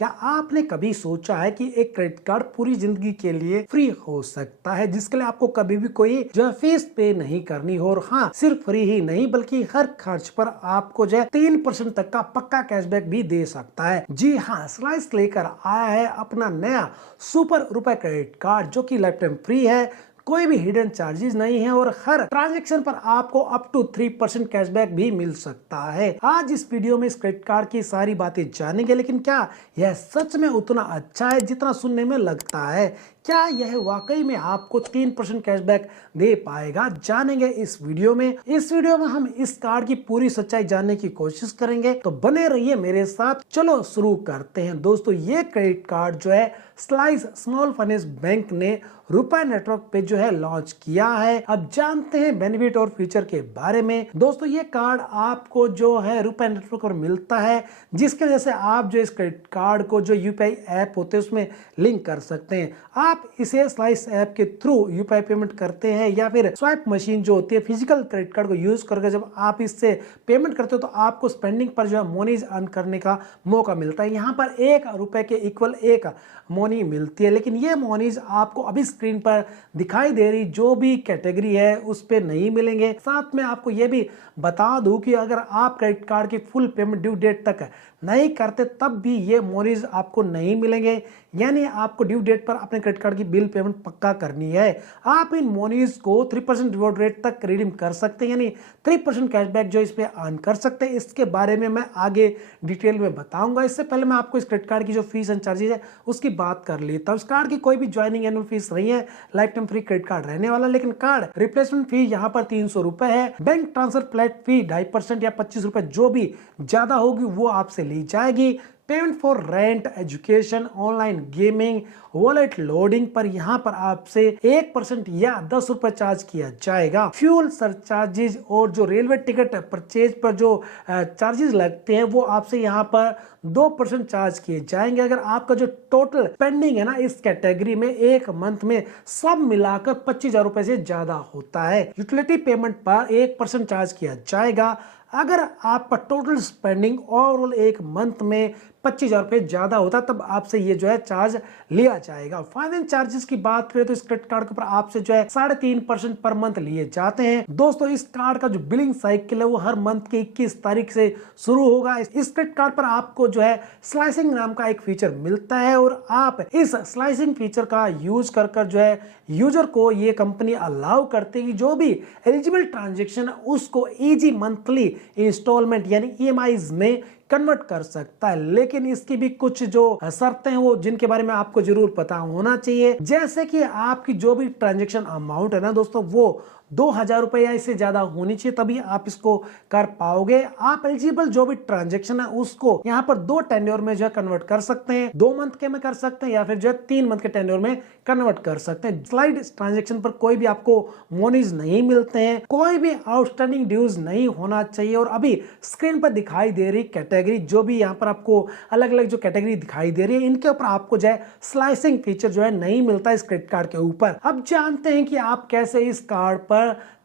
क्या आपने कभी सोचा है कि एक क्रेडिट कार्ड पूरी जिंदगी के लिए फ्री हो सकता है, जिसके लिए आपको कभी भी कोई जो है फीस पे नहीं करनी हो। और हाँ, सिर्फ फ्री ही नहीं बल्कि हर खर्च पर आपको जो है 3% तक का पक्का कैशबैक भी दे सकता है। जी हाँ, स्लाइस लेकर आया है अपना नया सुपर रुपए क्रेडिट कार्ड जो कि लाइफ टाइम फ्री है, कोई भी हिडन चार्जेस नहीं है और हर ट्रांजैक्शन पर आपको अप टू 3% कैशबैक भी मिल सकता है। आज इस वीडियो में इस क्रेडिट कार्ड की सारी बातें जानेंगे, लेकिन क्या यह सच में उतना अच्छा है जितना सुनने में लगता है? क्या यह वाकई में आपको 3% कैशबैक दे पाएगा? जानेंगे इस वीडियो में। इस वीडियो में हम इस कार्ड की पूरी सच्चाई जानने की कोशिश करेंगे, तो बने रहिए मेरे साथ। चलो शुरू करते हैं। दोस्तों, ये क्रेडिट कार्ड जो है स्लाइस स्मॉल फाइनेंस बैंक ने रुपए नेटवर्क पे जो है लॉन्च किया है। अब जानते हैं बेनिफिट और फीचर के बारे में। दोस्तों, ये कार्ड आपको जो है रुपए नेटवर्क पर मिलता है, जिसके वजह से आप जो इस क्रेडिट कार्ड को जो यूपीआई ऐप होते हैं उसमें लिंक कर सकते हैं। आप इसे स्लाइस ऐप के थ्रू यूपीआई पेमेंट करते हैं या फिर स्वाइप मशीन जो होती है फिजिकल क्रेडिट कार्ड को यूज करके जब आप इससे पेमेंट करते हो तो आपको स्पेंडिंग पर जो है मोनीज अर्न करने का मौका मिलता है। यहाँ पर 1 रुपए के इक्वल 1 मोनी मिलती है, लेकिन ये मोनीज आपको अभी स्क्रीन पर दिखाई दे रही जो भी कैटेगरी है उस पे नहीं मिलेंगे। साथ में आपको ये भी बता दूं कि अगर आप क्रेडिट कार्ड की फुल पेमेंट ड्यू डेट तक नहीं करते तब भी ये मोनीज आपको नहीं मिलेंगे। यानी आपको ड्यू डेट पर अपने क्रेडिट कार्ड की बिल पेमेंट पक्का करनी है। आप इन मोनीज को 3% रिवॉर्ड रेट तक रिडीम कर सकते हैं, यानी 3% कैशबैक जो इस पे अर्न कर सकते हैं। इसके बारे में मैं आगे डिटेल में बताऊंगा। इससे पहले मैं आपको इस क्रेडिट कार्ड की जो फीस एंड चार्जेस है उसकी बात कर लेता हूँ। इस कार्ड की कोई भी ज्वाइनिंग एनुअल फीस नहीं है, life time free credit card रहने वाला। लेकिन कार्ड रिप्लेसमेंट फी यहाँ पर 300 रुपए है। बैंक ट्रांसफर फ्लैट फी 2.5% या 25 रुपए जो भी ज्यादा होगी वो आपसे ली जाएगी। Payment for rent, education, online gaming, wallet loading पर यहाँ पर आपसे 1% या 10 रुपए चार्ज किया जाएगा। फ्यूल सरचार्जेस और जो रेलवे टिकट परचेज पर जो चार्जेस लगते हैं वो आपसे यहाँ पर 2% चार्ज किए जाएंगे। अगर आपका जो टोटल पेंडिंग है ना इस कैटेगरी में एक मंथ में सब मिलाकर 25,000 रुपए से ज्यादा होता है। यूटिलिटी पेमेंट पर 1% चार्ज किया जाएगा। अगर आपका टोटल स्पेंडिंग ओवरऑल एक मंथ में 25,000 रुपए ज्यादा होता तब आपसे ये जो है चार्ज लिया जाएगा। फाइनेंस चार्जेस की बात करें तो इस क्रेडिट कार्ड के ऊपर आपसे जो है 3.5% पर मंथ लिए जाते हैं। दोस्तों, इस कार्ड का जो बिलिंग साइकिल है वो हर मंथ के 21 तारीख से शुरू होगा। इस क्रेडिट कार्ड पर आपको जो है स्लाइसिंग नाम का एक फीचर मिलता है और आप इस स्लाइसिंग फीचर का यूज कर जो है यूजर को ये कंपनी अलाउ करते हैं जो भी एलिजिबल ट्रांजेक्शन है उसको इजी मंथली इंस्टॉलमेंट यानी ईएमआईज में कन्वर्ट कर सकता है। लेकिन इसकी भी कुछ जो शर्तें हैं वो जिनके बारे में आपको जरूर पता होना चाहिए, जैसे कि आपकी जो भी ट्रांजैक्शन अमाउंट है ना दोस्तों वो 2,000 रुपए या इससे ज्यादा होनी चाहिए, तभी आप इसको कर पाओगे। आप एलिजिबल जो भी ट्रांजैक्शन है उसको यहाँ पर 2 टेन्योर में जो है कन्वर्ट कर सकते हैं। 2 मंथ के में कर सकते हैं या फिर जो है 3 मंथ के टेन्योर में कन्वर्ट कर सकते हैं। स्लाइड ट्रांजैक्शन पर कोई भी आपको मोनीज नहीं मिलते हैं, कोई भी आउटस्टैंडिंग ड्यूज नहीं होना चाहिए। और अभी स्क्रीन पर दिखाई दे रही कैटेगरी जो भी यहाँ पर आपको अलग अलग जो कैटेगरी दिखाई दे रही है इनके ऊपर आपको जो है स्लाइसिंग फीचर जो है नहीं मिलता इस क्रेडिट कार्ड के ऊपर। अब जानते हैं कि आप कैसे इस कार्ड पर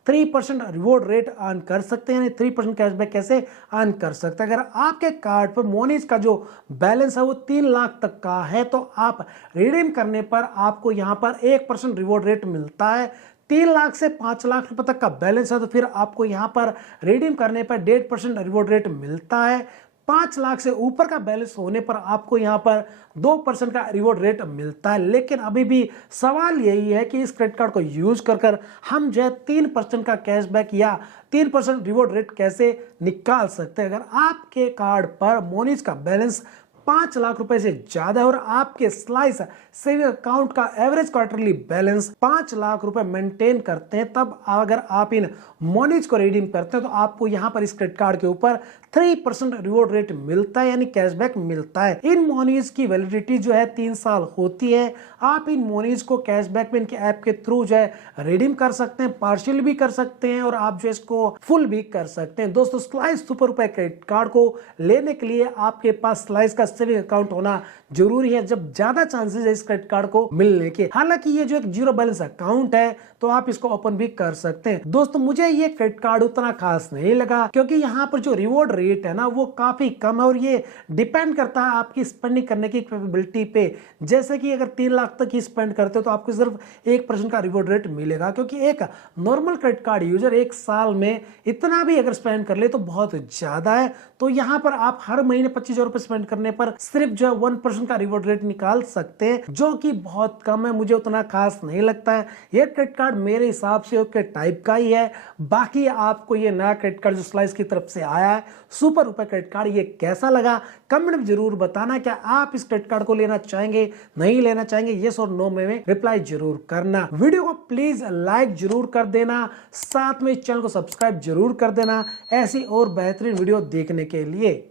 3% रिवॉर्ड रेट अर्न कर सकते हैं, यानी 3% कैशबैक कैसे अर्न कर सकते हैं। अगर आपके कार्ड पर मोनीज का जो बैलेंस है वो 3 लाख तक का है तो आप रिडीम करने पर आपको यहाँ पर 1% रिवॉर्ड रेट मिलता है। 3 लाख से 5 लाख रुपए तक का बैलेंस है तो फिर आपको यहाँ पर रिडीम करने पर 1.5% रिवॉर्ड रेट मिलता है। 5 लाख से ऊपर का बैलेंस होने पर आपको यहाँ पर 2% का रिवॉर्ड रेट मिलता है। लेकिन अभी भी सवाल यही है कि इस क्रेडिट कार्ड को यूज कर हम जो है 3% का कैशबैक या 3% रिवॉर्ड रेट कैसे निकाल सकते हैं। अगर आपके कार्ड पर मोनीज का बैलेंस 5 लाख रुपए से ज्यादा है और आपके स्लाइस सेविंग अकाउंट का एवरेज क्वार्टरली बैलेंस 5 लाख रुपए मेंटेन करते हैं, तब अगर आप इन मोनीज को रिडीम करते हैं तो आपको यहां पर इस क्रेडिट कार्ड के ऊपर 3% रिवॉर्ड रेट मिलता है, यानी कैशबैक मिलता है। इन मोनीज की वैलिडिटी जो है 3 साल होती है। आप इन मोनीज को कैशबैक में इनके ऐप के थ्रू जो है रिडीम कर सकते हैं, पार्शियल भी कर सकते हैं और आप जो इसको फुल भी कर सकते हैं। दोस्तों, स्लाइस सुपर रुपए क्रेडिट कार्ड को लेने के लिए आपके पास स्लाइस का सेविंग अकाउंट होना जरूरी है, जब ज्यादा चांसेस है इस क्रेडिट कार्ड को मिलने के। हालांकि ये जो एक जीरो बैलेंस अकाउंट है तो आप इसको ओपन भी कर सकते हैं। दोस्तों, मुझे ये क्रेडिट कार्ड उतना खास नहीं लगा क्योंकि यहाँ पर जो रिवॉर्ड रेट है ना वो काफी कम है और ये डिपेंड करता है आपकी स्पेंडिंग करने की कैपेबिलिटी पे। जैसे कि अगर 3 लाख तक ही स्पेंड करते हो तो आपको सिर्फ 1% का रिवॉर्ड रेट मिलेगा, क्योंकि एक नॉर्मल क्रेडिट कार्ड यूजर एक साल में इतना भी अगर स्पेंड कर ले तो बहुत ज्यादा है। तो यहां पर आप हर महीने 25,000 रुपए स्पेंड करने पर सिर्फ जो है 1% का रिवॉर्ड रेट निकाल सकते हैं, जो कि बहुत कम है, मुझे उतना खास नहीं लगता है। ये क्रेडिट कार्ड मेरे हिसाब से ओके टाइप का ही है। बाकी आपको ये नया क्रेडिट कार्ड जो स्लाइस की तरफ से आया है सुपर रुपए क्रेडिट कार्ड, ये कैसा लगा कमेंट में जरूर बताना। क्या आप इस क्रेडिट कार्ड को लेना चाहेंगे, नहीं लेना चाहेंगे, यस और नो में रिप्लाई जरूर करना। वीडियो को प्लीज लाइक जरूर कर देना, साथ में चैनल को सब्सक्राइब जरूर कर देना ऐसी और बेहतरीन वीडियो देखने के लिए।